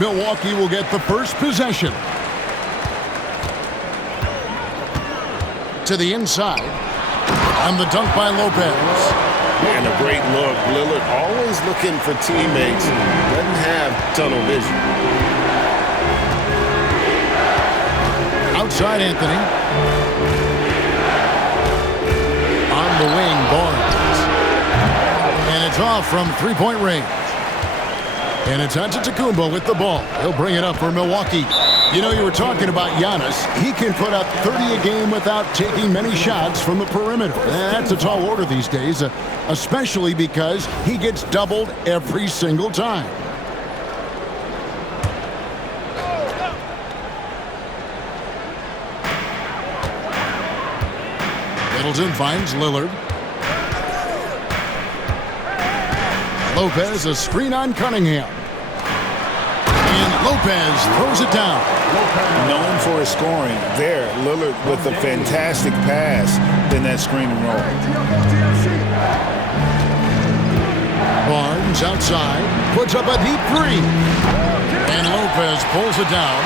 Milwaukee will get the first possession. To the inside. And the dunk by Lopez. And a great look. Lillard always looking for teammates. Doesn't have tunnel vision. Outside Anthony. On the wing, Barnes. And it's off from three-point range. And it's Antetokounmpo with the ball. He'll bring it up for Milwaukee. You know, you were talking about Giannis. He can put up 30 a game without taking many shots from the perimeter. That's a tall order these days, especially because he gets doubled every single time. Middleton finds Lillard. Lopez, a screen on Cunningham. And Lopez throws it down. Known for his scoring. There, Lillard with a fantastic pass in that screen and roll. Barnes outside, puts up a deep three. And Lopez pulls it down.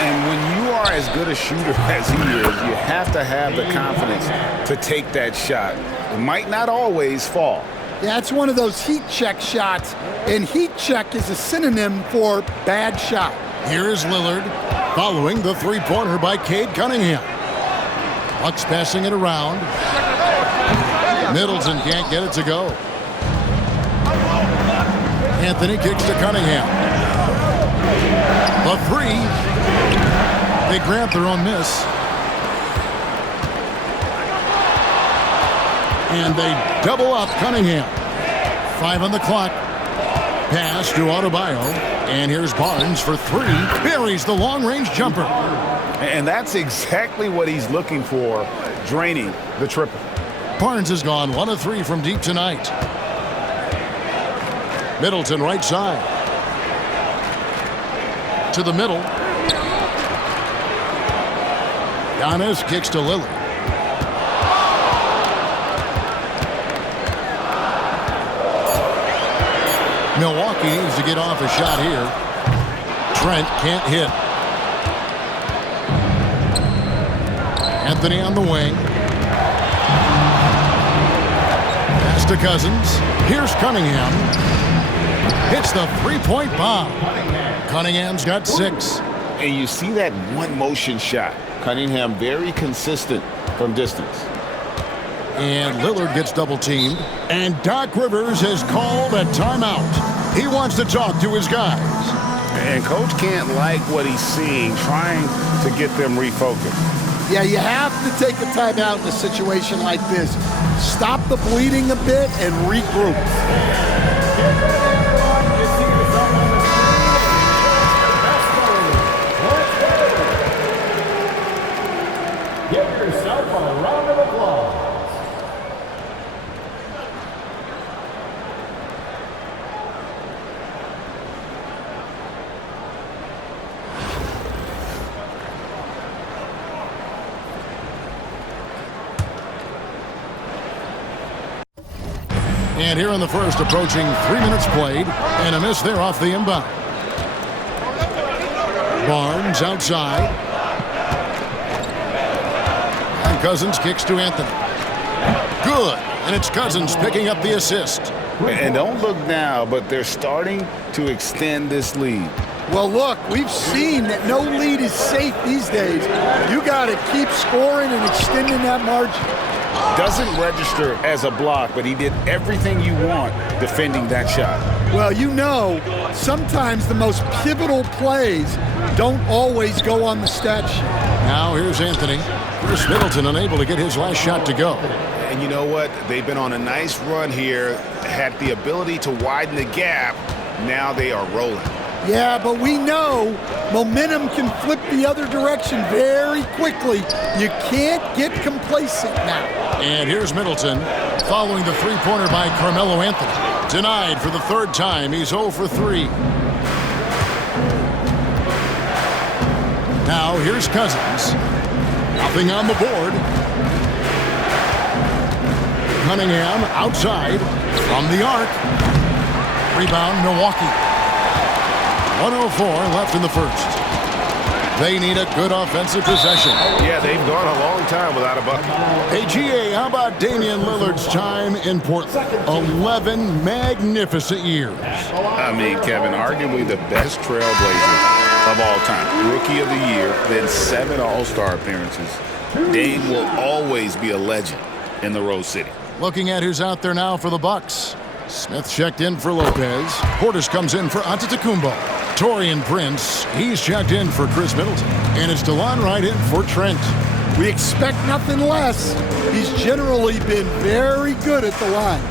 And when you are as good a shooter as he is, you have to have the confidence to take that shot. It might not always fall. Yeah, it's one of those heat check shots, and heat check is a synonym for bad shot. Here is Lillard following the three-pointer by Cade Cunningham. Bucks passing it around. Middleton can't get it to go. Anthony kicks to Cunningham. The three. They grab their own miss. And they double up Cunningham. 5 on the clock. Pass to Adebayo. And here's Barnes for three. Buries the long-range jumper. And that's exactly what he's looking for, draining the triple. Barnes has gone 1 of 3 from deep tonight. Middleton right side. To the middle. Giannis kicks to Lillard. Milwaukee needs to get off a shot here. Trent can't hit. Anthony on the wing. Pass to Cousins. Here's Cunningham. Hits the three-point bomb. Cunningham's got 6. And you see that one motion shot. Cunningham very consistent from distance. And Lillard gets double-teamed. And Doc Rivers has called a timeout. He wants to talk to his guys. And Coach can't like what he's seeing, trying to get them refocused. Yeah, you have to take a timeout in a situation like this. Stop the bleeding a bit and regroup. Give yourself a round of applause. And here in the first, approaching 3 minutes played, and a miss there off the inbound. Barnes outside. And Cousins kicks to Anthony. Good. And it's Cousins picking up the assist. And don't look now, but they're starting to extend this lead. Well, look, we've seen that no lead is safe these days. You got to keep scoring and extending that margin. Doesn't register as a block, but he did everything you want defending that shot. Well, you know, sometimes the most pivotal plays don't always go on the stat sheet. Now here's Anthony. Chris Middleton unable to get his last shot to go. And you know what? They've been on a nice run here, had the ability to widen the gap. Now they are rolling. Yeah, but we know momentum can flip the other direction very quickly. You can't get complacent now. And here's Middleton following the three-pointer by Carmelo Anthony. Denied for the third time. He's 0 for 3. Now here's Cousins. Nothing on the board. Cunningham outside from the arc. Rebound Milwaukee. 1:04 left in the first. They need a good offensive possession. Yeah, they've gone a long time without a bucket. Hey, GA, how about Damian Lillard's time in Portland? 11 magnificent years. I mean, Kevin, arguably the best trailblazer of all time. Rookie of the year, then 7 All-Star appearances. Dame will always be a legend in the Rose City. Looking at who's out there now for the Bucks. Smith checked in for Lopez. Portis comes in for Antetokounmpo. Taurean Prince, he's checked in for Chris Middleton. And it's DeLon Wright in for Trent. We expect nothing less. He's generally been very good at the line.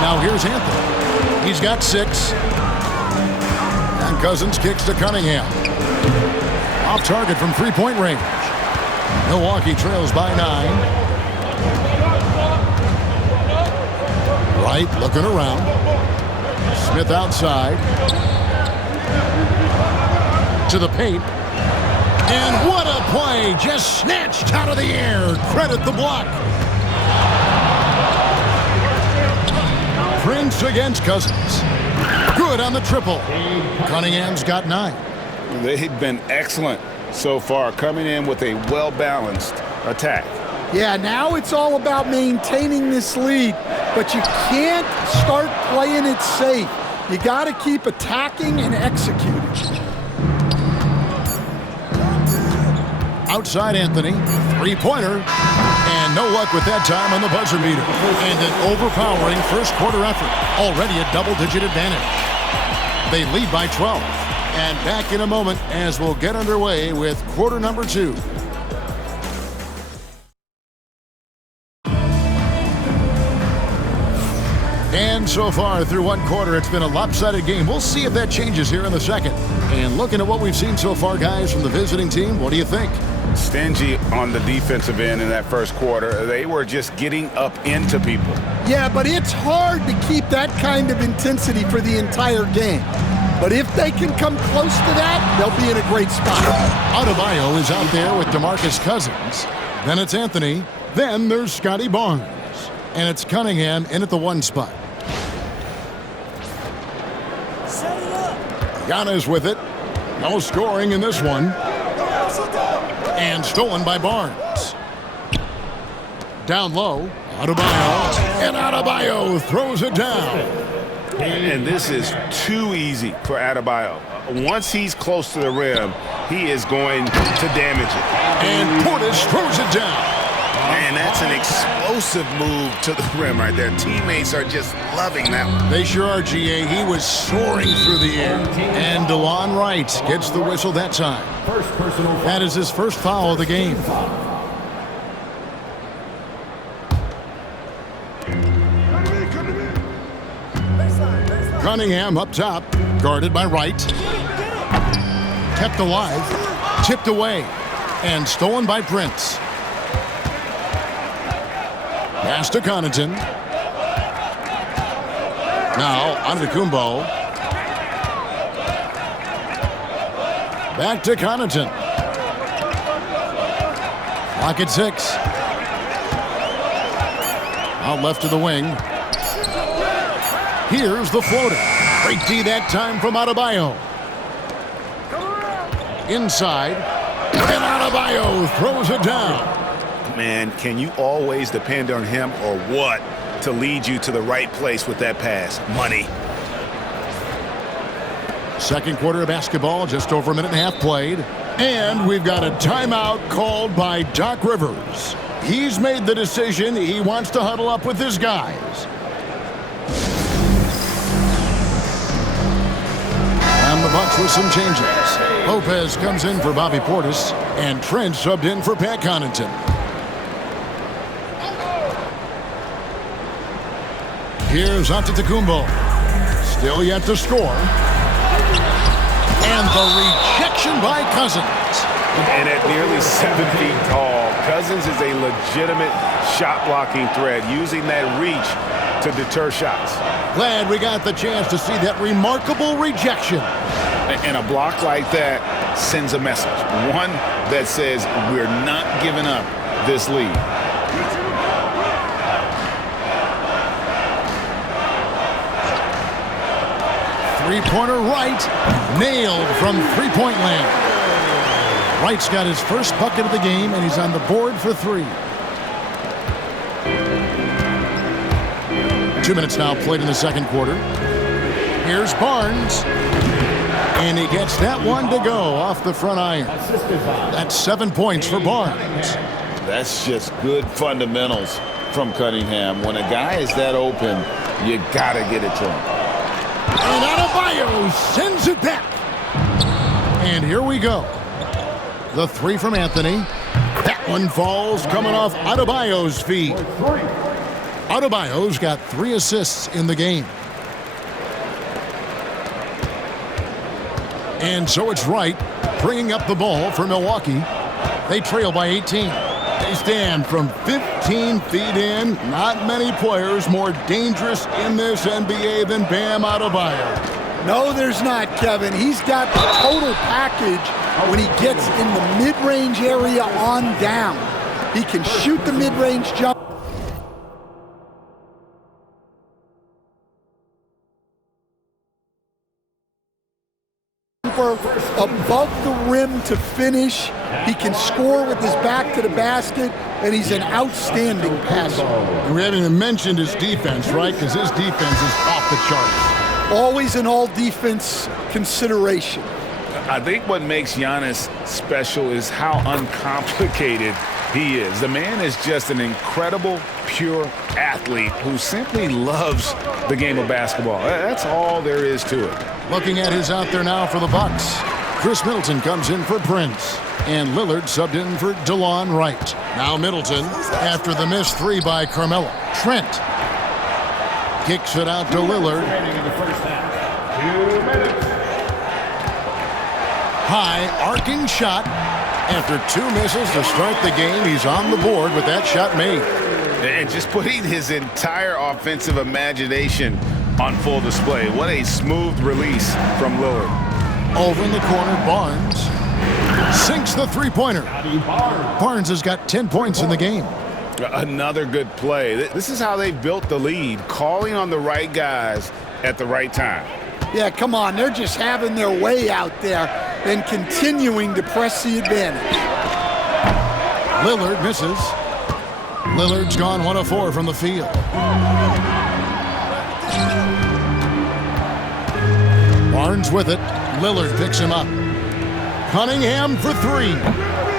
Now here's Anthony. He's got 6. And Cousins kicks to Cunningham. Off target from three-point range. Milwaukee trails by 9. Wright looking around. Smith outside. To the paint. And what a play! Just snatched out of the air. Credit the block. Prince against Cousins. Good on the triple. Cunningham's got 9. They've been excellent so far, coming in with a well-balanced attack. Yeah, now it's all about maintaining this lead, but you can't start playing it safe. You got to keep attacking and executing. Outside Anthony, three-pointer, and no luck with that time on the buzzer beater. And an overpowering first quarter effort, already a double-digit advantage. They lead by 12, and back in a moment as we'll get underway with quarter number 2. And so far through one quarter, it's been a lopsided game. We'll see if that changes here in the second. And looking at what we've seen so far, guys, from the visiting team, what do you think? Stingy on the defensive end in that first quarter. They were just getting up into people. Yeah, but it's hard to keep that kind of intensity for the entire game. But if they can come close to that, they'll be in a great spot. Adebayo is out there with DeMarcus Cousins. Then it's Anthony. Then there's Scotty Barnes. And it's Cunningham in at the 1 spot. Giannis with it. No scoring in this one. And stolen by Barnes. Down low. Adebayo. And Adebayo throws it down. And this is too easy for Adebayo. Once he's close to the rim, he is going to damage it. And Portis throws it down. Man, that's an explosive move to the rim right there. Teammates are just loving that one. They sure are, GA. He was soaring through the air. And DeLon Wright gets the whistle that time. That is his first foul of the game. Cunningham up top, guarded by Wright. Kept alive, tipped away, and stolen by Prince. Pass to Connaughton. Now, Antetokounmpo. Back to Connaughton. Clock at 6. Out left to the wing. Here's the floater. Great D that time from Adebayo. Inside. And Adebayo throws it down. Man, can you always depend on him or what to lead you to the right place with that pass? Money. Second quarter of basketball, just over a minute and a half played. And we've got a timeout called by Doc Rivers. He's made the decision. He wants to huddle up with his guys. And the Bucks with some changes. Lopez comes in for Bobby Portis. And Trent subbed in for Pat Connaughton. Here's Antetokounmpo. Still yet to score. And the rejection by Cousins. And at nearly 7 feet tall, Cousins is a legitimate shot-blocking threat, using that reach to deter shots. Glad we got the chance to see that remarkable rejection. And a block like that sends a message. One that says we're not giving up this lead. Three-pointer right, nailed from three-point land. Wright's got his first bucket of the game, and he's on the board for three. 2 minutes now played in the second quarter. Here's Barnes. And he gets that one to go off the front iron. That's 7 points for Barnes. That's just good fundamentals from Cunningham. When a guy is that open, you got to get it to him. And Adebayo sends it back. And here we go. The three from Anthony. That one falls coming off Adebayo's feet. Adebayo's got 3 assists in the game. And so it's Wright bringing up the ball for Milwaukee. They trail by 18. They stand from 15 feet in. Not many players more dangerous in this NBA than Bam Adebayo. No, there's not, Kevin. He's got the total package when he gets in the mid-range area on down. He can shoot the mid-range jump. Above the rim to finish. He can score with his back to the basket, and he's an outstanding passer. We haven't even mentioned his defense, right? Because his defense is off the charts. Always an all-defense consideration. I think what makes Giannis special is how uncomplicated he is. The man is just an incredible, pure athlete who simply loves the game of basketball. That's all there is to it. Looking at his out there now for the Bucks. Chris Middleton comes in for Prince. And Lillard subbed in for DeLon Wright. Now Middleton after the missed three by Carmelo. Trent kicks it out to Lillard. High arcing shot. After 2 misses to start the game, he's on the board with that shot made. And just putting his entire offensive imagination on full display. What a smooth release from Lillard. Over in the corner, Barnes sinks the three-pointer. Barnes has got 10 points in the game. Another good play. This is how they built the lead, calling on the right guys at the right time. Yeah, come on. They're just having their way out there and continuing to press the advantage. Lillard misses. Lillard's gone 1 of 4 from the field. Barnes with it. Lillard picks him up. Cunningham for 3.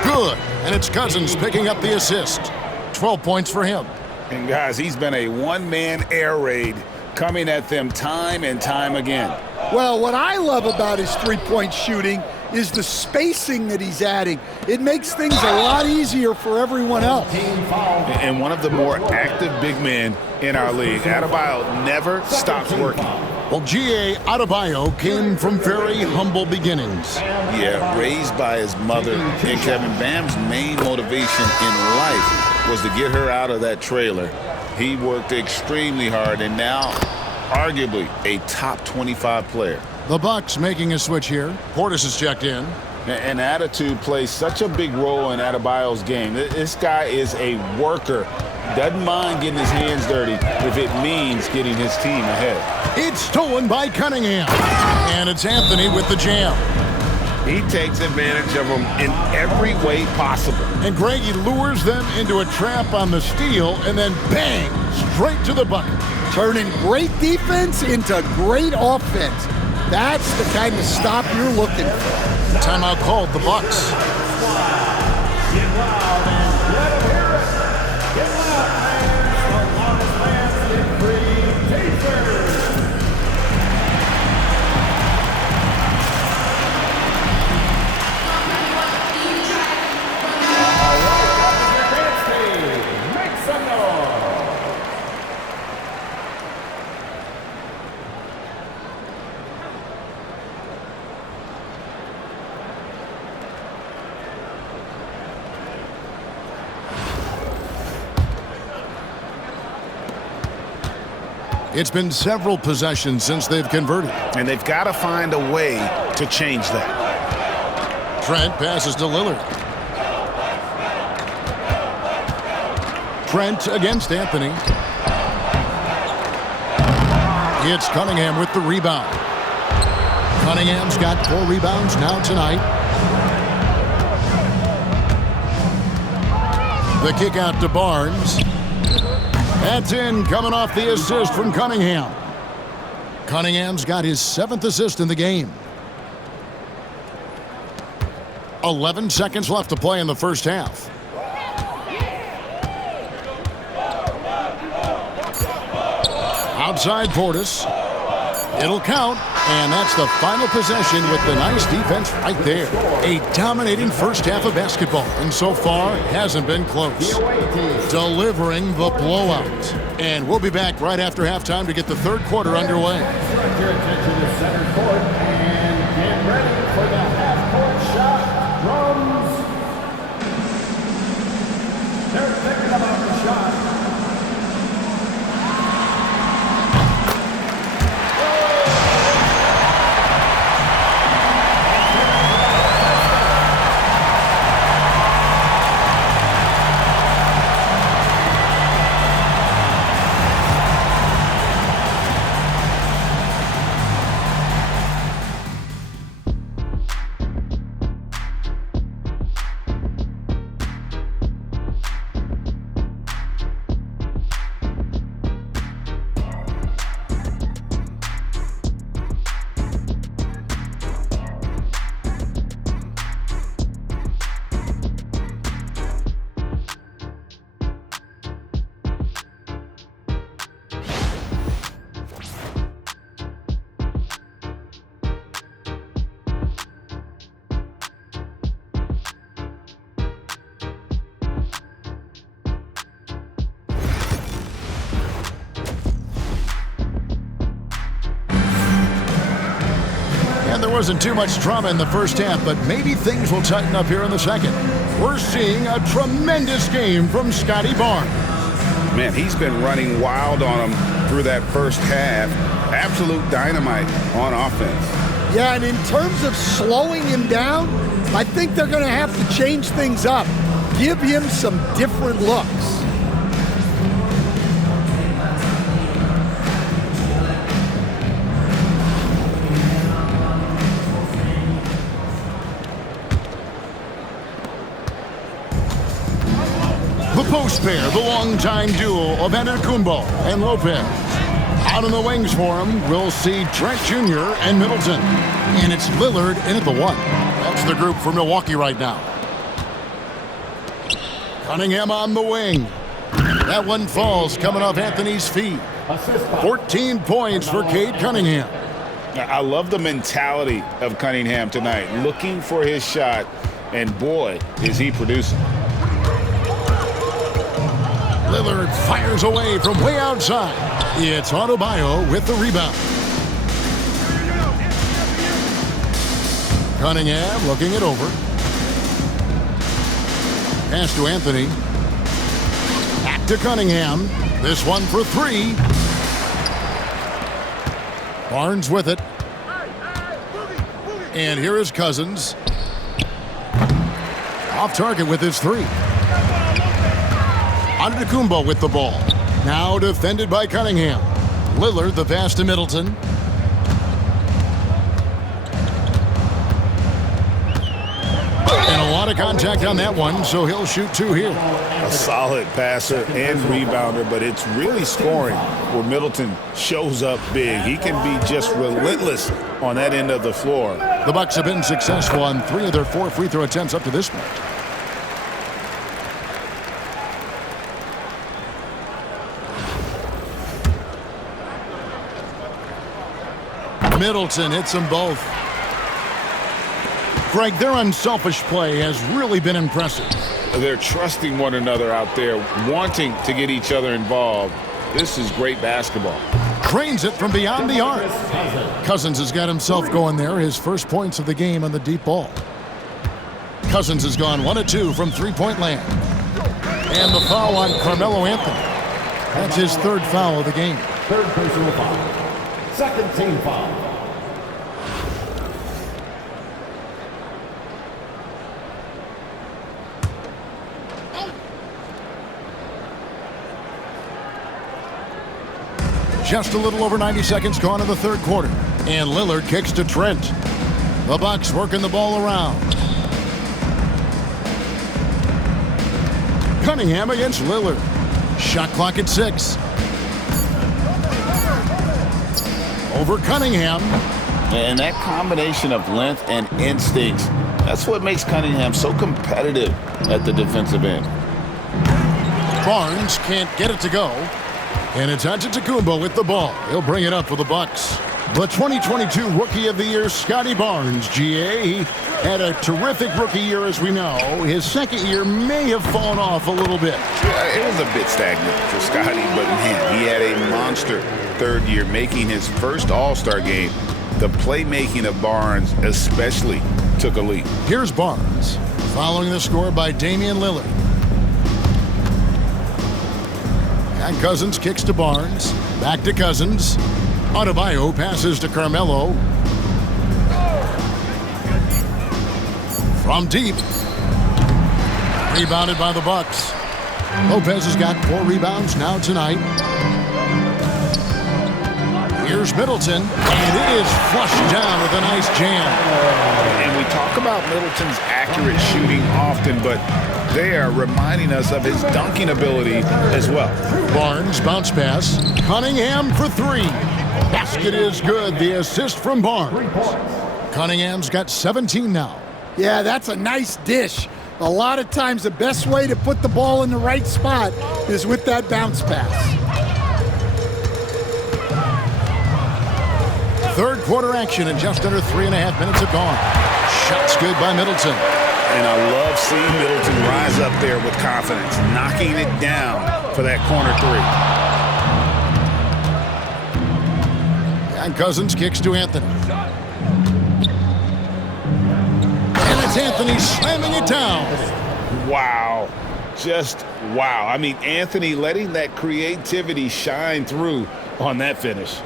Good. And it's Cousins picking up the assist. 12 points for him. And guys, he's been a one-man air raid coming at them time and time again. Well, what I love about his three-point shooting is the spacing that he's adding. It makes things a lot easier for everyone else. And one of the more active big men in our league. Adebayo never stops working. Well, G.A. Adebayo came from very humble beginnings. Yeah, raised by his mother. And Kevin, Bam's main motivation in life was to get her out of that trailer. He worked extremely hard and now arguably a top 25 player. The Bucks making a switch here. Portis is checked in. And attitude plays such a big role in Adebayo's game. This guy is a worker. Doesn't mind getting his hands dirty if it means getting his team ahead. It's stolen by Cunningham. And it's Anthony with the jam. He takes advantage of them in every way possible. And Greggy lures them into a trap on the steal and then bang, straight to the bucket. Turning great defense into great offense. That's the kind of stop you're looking for. Timeout called, the Bucks. It's been several possessions since they've converted. And they've got to find a way to change that. Trent passes to Lillard. Trent against Anthony. It's Cunningham with the rebound. Cunningham's got 4 rebounds now tonight. The kick out to Barnes. That's in, coming off the assist from Cunningham. Cunningham's got his 7th assist in the game. 11 seconds left to play in the first half. Outside Portis. It'll count, and that's the final possession with the nice defense right there. A dominating first half of basketball, and so far hasn't been close. Delivering the blowout. And we'll be back right after halftime to get the third quarter underway. Direct your attention to center court and get ready for the half-court shot drums. They're thinking about the shot. There wasn't too much drama in the first half, but maybe things will tighten up here in the second. We're seeing a tremendous game from Scotty Barnes. Man, he's been running wild on him through that first half. Absolute dynamite on offense. Yeah, and in terms of slowing him down, I think they're going to have to change things up. Give him some different looks. The post pair, the longtime duo of Antetokounmpo and Lopez. Out in the wings for him, we'll see Trent Jr. and Middleton. And it's Lillard in at the 1. That's the group for Milwaukee right now. Cunningham on the wing. That one falls coming off Anthony's feet. 14 points for Cade Cunningham. I love the mentality of Cunningham tonight, looking for his shot, and boy, is he producing. Lillard fires away from way outside. It's Adebayo with the rebound. Cunningham looking it over. Pass to Anthony. Back to Cunningham. This one for 3. Barnes with it. And here is Cousins. Off target with his 3. Antetokounmpo with the ball. Now defended by Cunningham. Lillard the pass to Middleton. And a lot of contact on that one, so he'll shoot 2 here. A solid passer and rebounder, but it's really scoring where Middleton shows up big. He can be just relentless on that end of the floor. The Bucks have been successful on 3 of their 4 free throw attempts up to this point. Middleton hits them both. Greg, their unselfish play has really been impressive. They're trusting one another out there, wanting to get each other involved. This is great basketball. Cranes it from beyond the arc. Cousins has got himself going there, his first points of the game on the deep ball. Cousins has gone 1 of 2 from three-point land. And the foul on Carmelo Anthony. That's his 3rd foul of the game. 3rd personal foul. 2nd team foul. Just a little over 90 seconds gone in the 3rd quarter. And Lillard kicks to Trent. The Bucks working the ball around. Cunningham against Lillard. Shot clock at 6. Over Cunningham. And that combination of length and instincts, that's what makes Cunningham so competitive at the defensive end. Barnes can't get it to go. And it's Antetokounmpo with the ball. He'll bring it up for the Bucks. The 2022 Rookie of the Year, Scotty Barnes, GA. He had a terrific rookie year, as we know. His second year may have fallen off a little bit. Yeah, it was a bit stagnant for Scotty, but man, he had a monster third year, making his first All-Star game. The playmaking of Barnes especially took a leap. Here's Barnes, following the score by Damian Lillard. And Cousins kicks to Barnes. Back to Cousins. Adebayo passes to Carmelo. From deep. Rebounded by the Bucks. Lopez has got 4 rebounds now tonight. Here's Middleton, and it is flushed down with a nice jam. And we talk about Middleton's accurate shooting often, but they are reminding us of his dunking ability as well. Barnes bounce pass. Cunningham for 3. Basket is good. The assist from Barnes. Cunningham's got 17 now. Yeah, that's a nice dish. A lot of times the best way to put the ball in the right spot is with that bounce pass. Third quarter action and just under 3.5 minutes have gone. Shots good by Middleton. And I love seeing Middleton rise up there with confidence, knocking it down for that corner 3. And Cousins kicks to Anthony. And it's Anthony slamming it down. Wow. Just wow. I mean, Anthony letting that creativity shine through on that finish.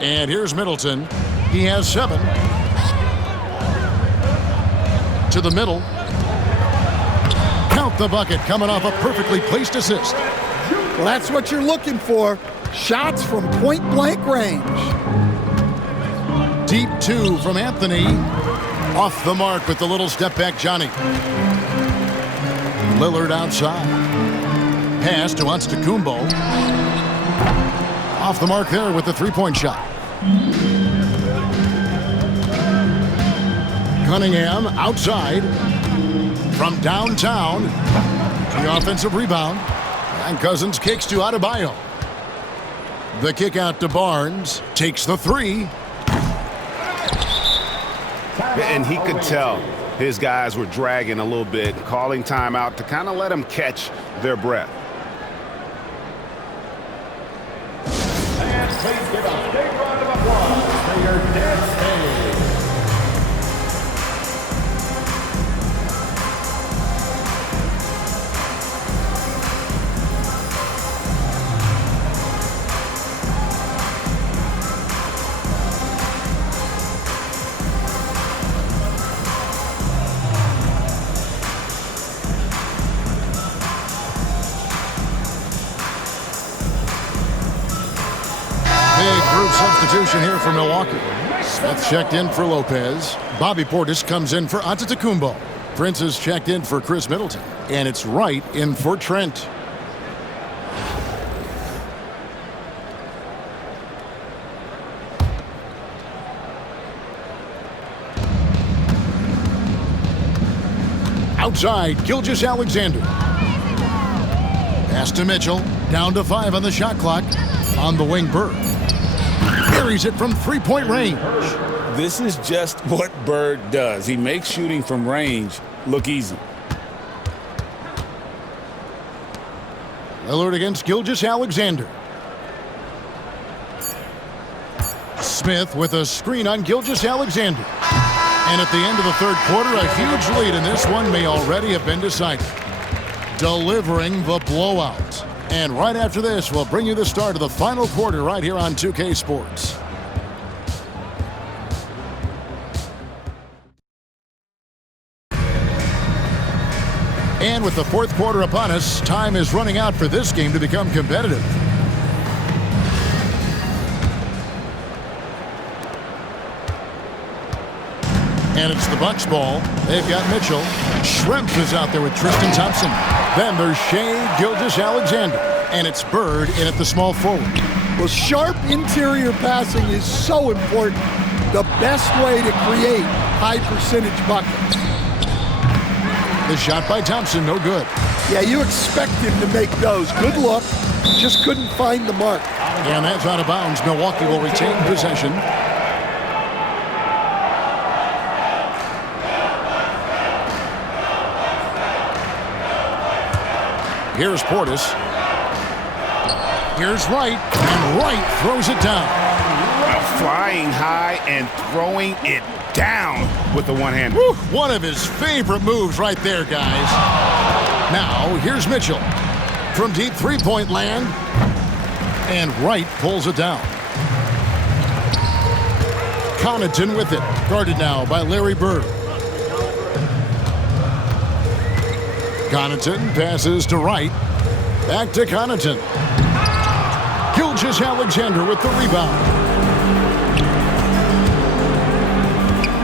And here's Middleton. He has 7. To the middle. Count the bucket, coming off a perfectly placed assist. Well, that's what you're looking for. Shots from point-blank range. Deep 2 from Anthony. Off the mark with the little step back, Johnny. Lillard outside. Pass to Antetokounmpo. Off the mark there with the 3-point shot. Cunningham outside from downtown. The offensive rebound. And Cousins kicks to Adebayo. The kick out to Barnes. Takes the 3. And he could tell his guys were dragging a little bit, calling timeout to kind of let them catch their breath. And please give a big round of applause for your dance team. Substitution here for Milwaukee. Smith checked in for Lopez. Bobby Portis comes in for Antetokounmpo. Prince is checked in for Chris Middleton. And it's Wright in for Trent. Outside, Gilgeous-Alexander. Pass to Mitchell. Down to 5 on the shot clock. On the wing, Bird. Carries it from 3-point range. This is just what Bird does. He makes shooting from range look easy. Lillard against Gilgeous-Alexander. Smith with a screen on Gilgeous-Alexander. And at the end of the third quarter, a huge lead, and this one may already have been decided. Delivering the blowout. And right after this, we'll bring you the start of the final quarter right here on 2K Sports. And with the fourth quarter upon us, time is running out for this game to become competitive. And it's the Bucks ball. They've got Mitchell. Schrempf is out there with Tristan Thompson. Then there's Shai Gilgeous-Alexander. And it's Bird in at the small forward. Well, sharp interior passing is so important. The best way to create high percentage buckets. The shot by Thompson, no good. Yeah, you expect him to make those. Good look. Just couldn't find the mark. And that's out of bounds. Milwaukee will retain possession. Here's Portis. Here's Wright, and Wright throws it down. Flying high and throwing it down with the one hand. Woo, one of his favorite moves right there, guys. Now, here's Mitchell. From deep three-point land, and Wright pulls it down. Connaughton with it, guarded now by Larry Bird. Connaughton passes to Wright. Back to Connaughton. Gilgeous-Alexander with the rebound.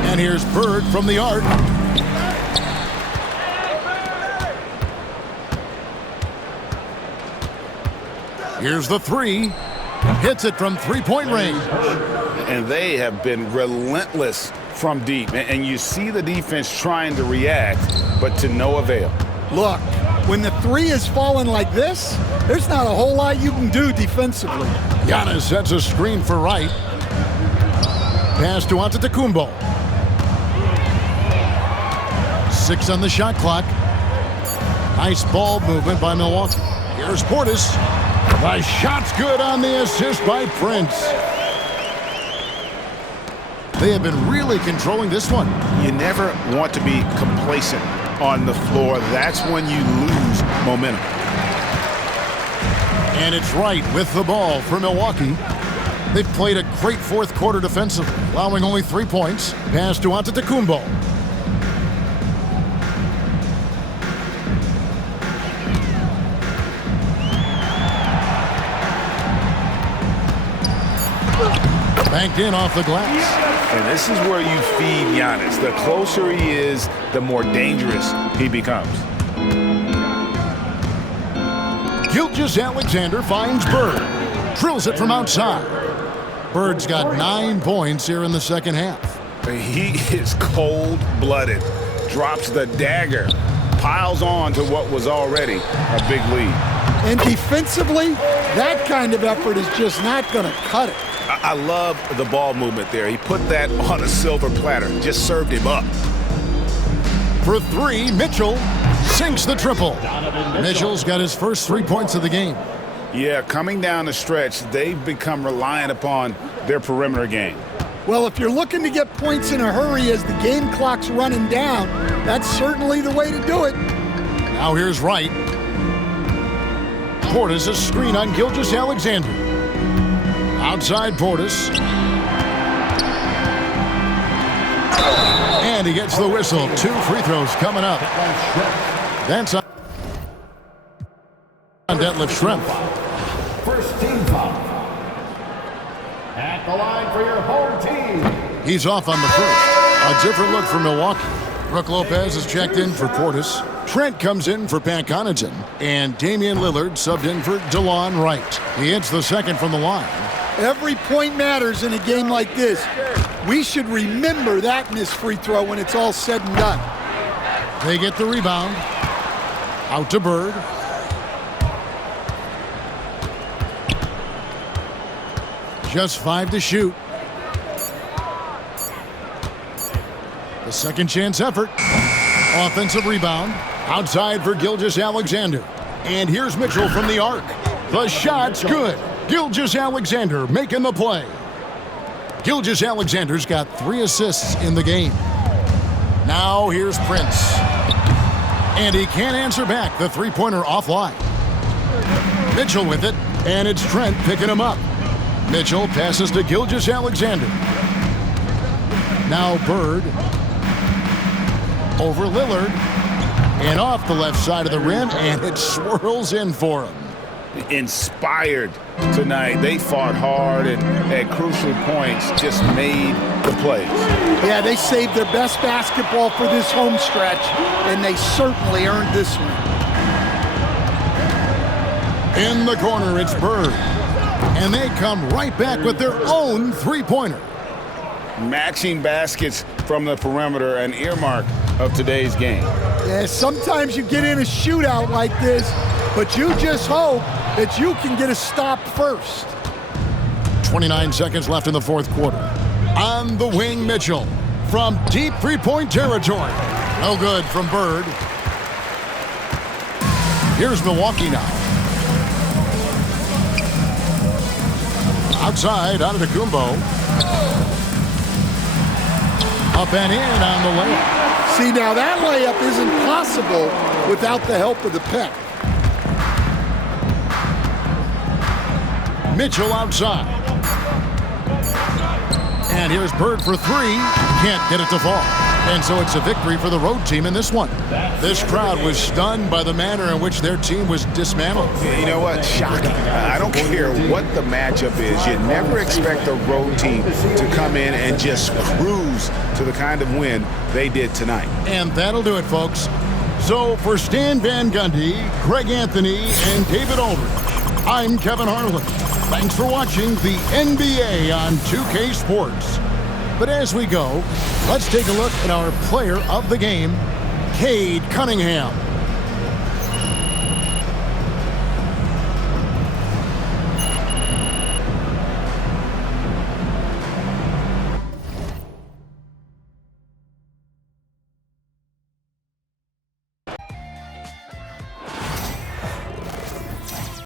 And here's Bird from the arc. Here's the three. Hits it from three-point range. And they have been relentless from deep. And you see the defense trying to react, but to no avail. Look, when the three is falling like this, there's not a whole lot you can do defensively. Giannis sets a screen for Wright. Pass to Antetokounmpo. 6 on the shot clock. Nice ball movement by Milwaukee. Here's Portis. The shot's good on the assist by Prince. They have been really controlling this one. You never want to be complacent on the floor. That's when you lose momentum. And it's Wright with the ball for Milwaukee. They've played a great fourth quarter defensively, allowing only 3 points. Pass to Antetokounmpo. Banked in off the glass. And this is where you feed Giannis. The closer he is, the more dangerous he becomes. Gilgeous-Alexander finds Bird. Drills it from outside. Bird's got 9 points here in the second half. He is cold-blooded. Drops the dagger. Piles on to what was already a big lead. And defensively, that kind of effort is just not going to cut it. I love the ball movement there. He put that on a silver platter. Just served him up. For 3, Mitchell sinks the triple. Mitchell's got his first 3 points of the game. Yeah, coming down the stretch, they've become reliant upon their perimeter game. Well, if you're looking to get points in a hurry as the game clock's running down, that's certainly the way to do it. Now here's Wright. Portis a screen on Gilgeous-Alexander. Outside Portis. And he gets the whistle. 2 free throws coming up. That's on Detlef Schrempf. First team foul. At the line for your home team. He's off on the first. A different look for Milwaukee. Brook Lopez is checked in for Portis. Trent comes in for Pat Connaughton. And Damian Lillard subbed in for DeLon Wright. He hits the second from the line. Every point matters in a game like this. We should remember that in this free throw when it's all said and done. They get the rebound. Out to Bird. Just 5 to shoot. The second chance effort. Offensive rebound. Outside for Gilgeous-Alexander. And here's Mitchell from the arc. The shot's good. Gilgeous-Alexander making the play. Gilgeous-Alexander's got 3 assists in the game. Now here's Prince. And he can't answer back. The three-pointer offline. Mitchell with it. And it's Trent picking him up. Mitchell passes to Gilgeous-Alexander. Now Bird. Over Lillard. And off the left side of the rim. And it swirls in for him. inspired tonight. They fought hard and at crucial points just made the plays. Yeah, they saved their best basketball for this home stretch, and they certainly earned this one. In the corner, it's Bird. And they come right back with their own three-pointer. Matching baskets from the perimeter, an earmark of today's game. Yeah, sometimes you get in a shootout like this, but you just hope that you can get a stop first. 29 seconds left in the fourth quarter. On the wing, Mitchell. From deep three-point territory. No good from Bird. Here's Milwaukee now. Outside, out of Kumbo. Up and in on the layup. See, now that layup isn't possible without the help of the pick. Mitchell outside. And here's Bird for three. Can't get it to fall. And so it's a victory for the road team in this one. This crowd was stunned by the manner in which their team was dismantled. You know what? Shocking. I don't care what the matchup is. You never expect a road team to come in and just cruise to the kind of win they did tonight. And that'll do it, folks. So for Stan Van Gundy, Greg Anthony, and David Aldridge, I'm Kevin Harlan. Thanks for watching the NBA on 2K Sports. But as we go, let's take a look at our player of the game, Cade Cunningham.